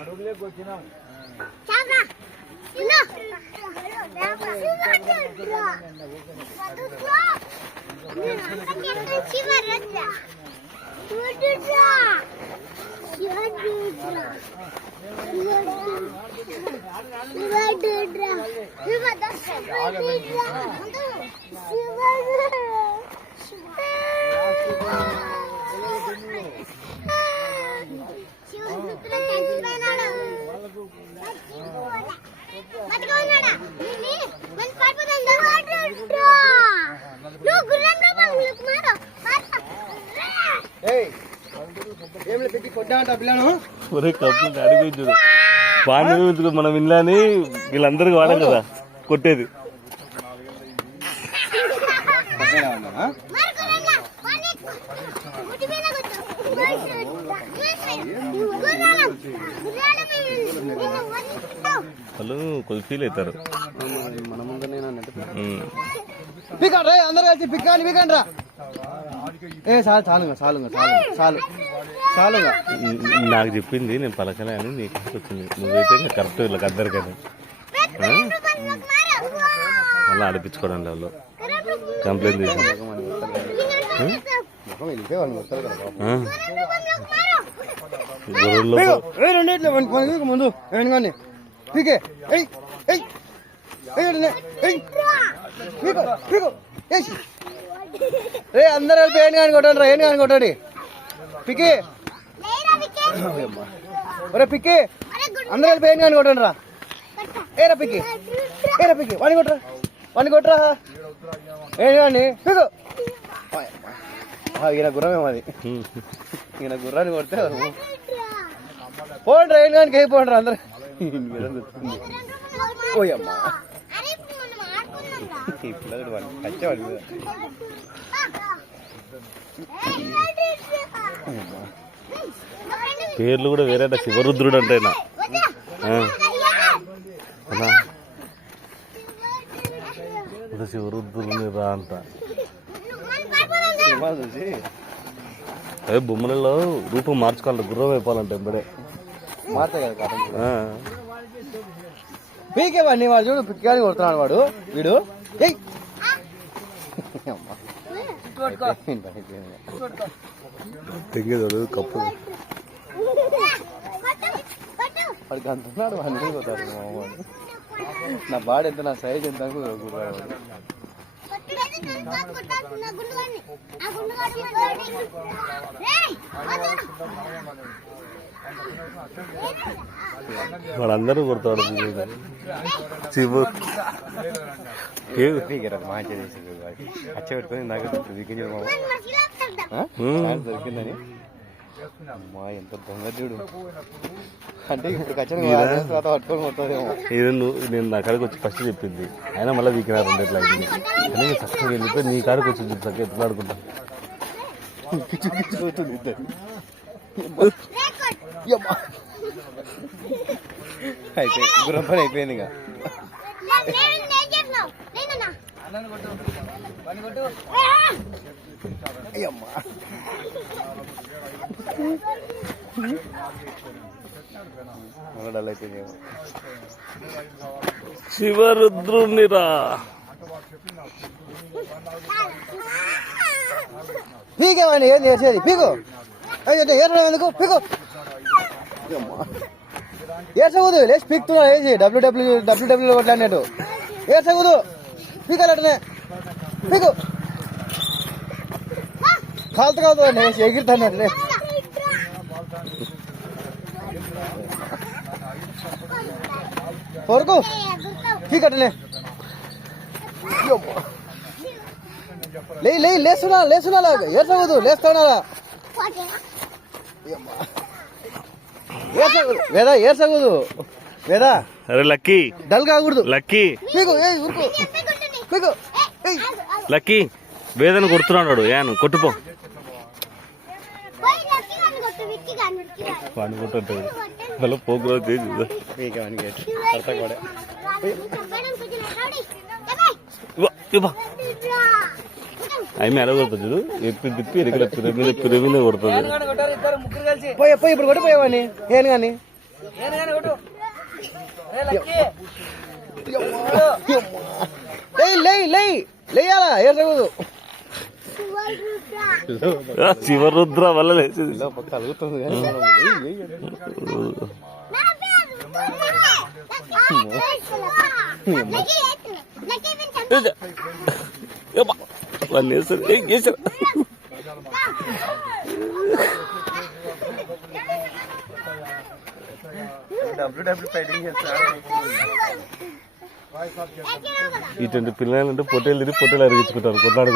అడుగులేకి వచ్చినాం బాగా మనం ఇల్లని వీళ్ళందరికీ వాడాం కదా కొట్టేది. వాళ్ళు కొద్ది ఫీల్ అవుతారు. మన ముందరే అందరు కలిసి పిక్కాలి పికండి రా. చాలు నాకు చెప్పింది నేను పలకలే అని నీకు వచ్చింది. నువ్వైతే కరెక్ట్ వీళ్ళకి అందరికని మళ్ళీ ఆడిపించుకోవడం వాళ్ళు కంప్లైంట్ చేసి ముందు అందరు కలిపి ఏం కానీ కొట్టండి రా. ఏం కానీ కొట్టండి పికి. ఒరే పిక్కి అందరు కలిపి ఏం కానీ కొట్టండి రా. ఏరా పిక్కి వాణి కొట్టరా ఏం కానీ పికు. ఈయన గుర్రమేమో అది. ఈయన గుర్రాన్ని కొడితే పోండి రా. ఏం కానీ అయిపోండి రా అందరు. ఓయమ్మా పిల్లడు వాడు కచ్చేవాడు మీద. పేర్లు కూడా వేరే శివరుద్రుడు అంటే శివరుద్రుని రా అంట. చూసి అదే బొమ్మలలో రూపం మార్చుకోవాలి. గుర్రం అయిపోవాలంటే ఇప్పుడే మార్చే కదా. పీకే వాడిని వాడు చూడు పిక్కాని కొడుతున్నాడు వాడు. వీడు తెగదు కప్పు వాడికి అంటున్నాడు. వాడిని కొట్టాడు నా బాడీ ఎంత నా సైజ్ ఎంత వాడు. వాళ్ళందరూ కొడతాడు. అచ్చ పెట్టుకొని నాకు దొరికిందని. అమ్మా ఎంత దొంగ చూడు. అంటే ఇప్పుడు ఖచ్చితంగా పట్టుకొని కొట్టదేమో. నేను నా కాడికి వచ్చి ఫస్ట్ చెప్పింది. అయినా మళ్ళీ వీకినారు ఎట్లా అయింది అని చక్కగా వెళ్ళిపోయి నీ కాడికి వచ్చి చక్కగా ఎత్తులాడుకుంటా. అయితే గుర్రం పని అయిపోయింది. ఇక అయ్యమ్మా అయిపోయిందేమో. శివరుద్రునిరా పీకేమని ఏం చేసేది. పీకు ఎందుకు పీకు ఏడ్చకూడదు. లేచి పీకుతున్నా వేసి డబ్ల్యూడబ్ల్యూ కొట్లాడినట్టు ఏడ్చకూడదు. పీకాలి అట్లనే పీకు. కాలుతూ వేసి ఎగిరితాను అట్లే. వరకు పీకట్లే. లేస్తున్నా ఏడ్చకూడదు, లేస్తాడా వేదా, ఏడ్చకూడదు వేదా. అరే లక్కీ, డల్ కాకూడదు. లక్కీ మీకు లక్కీ వేదన కొడుతున్నాడు. ఏను కొట్టుపో పాని కొట్టుంటాడు మళ్ళీ పోకురా ఆమె ఎలా కొడుతుంది చూడు, ఎప్పి తిప్పి ఎరకల పిరమిద కొడుతుంది. పోయి ఇప్పుడు కొట్టిపోయావని ఏను కానీ లేయాలా ఏడ్చకూడదు. శివరుద్ర వల్ల లేచింది కలుగుతుంది వాళ్ళు వేసారు వేసారు. ఇటువంటి పిల్లలంటే పొట్టేలు తిరిగి పొట్టేలు అరిగించుకుంటారు. కొట్లాడు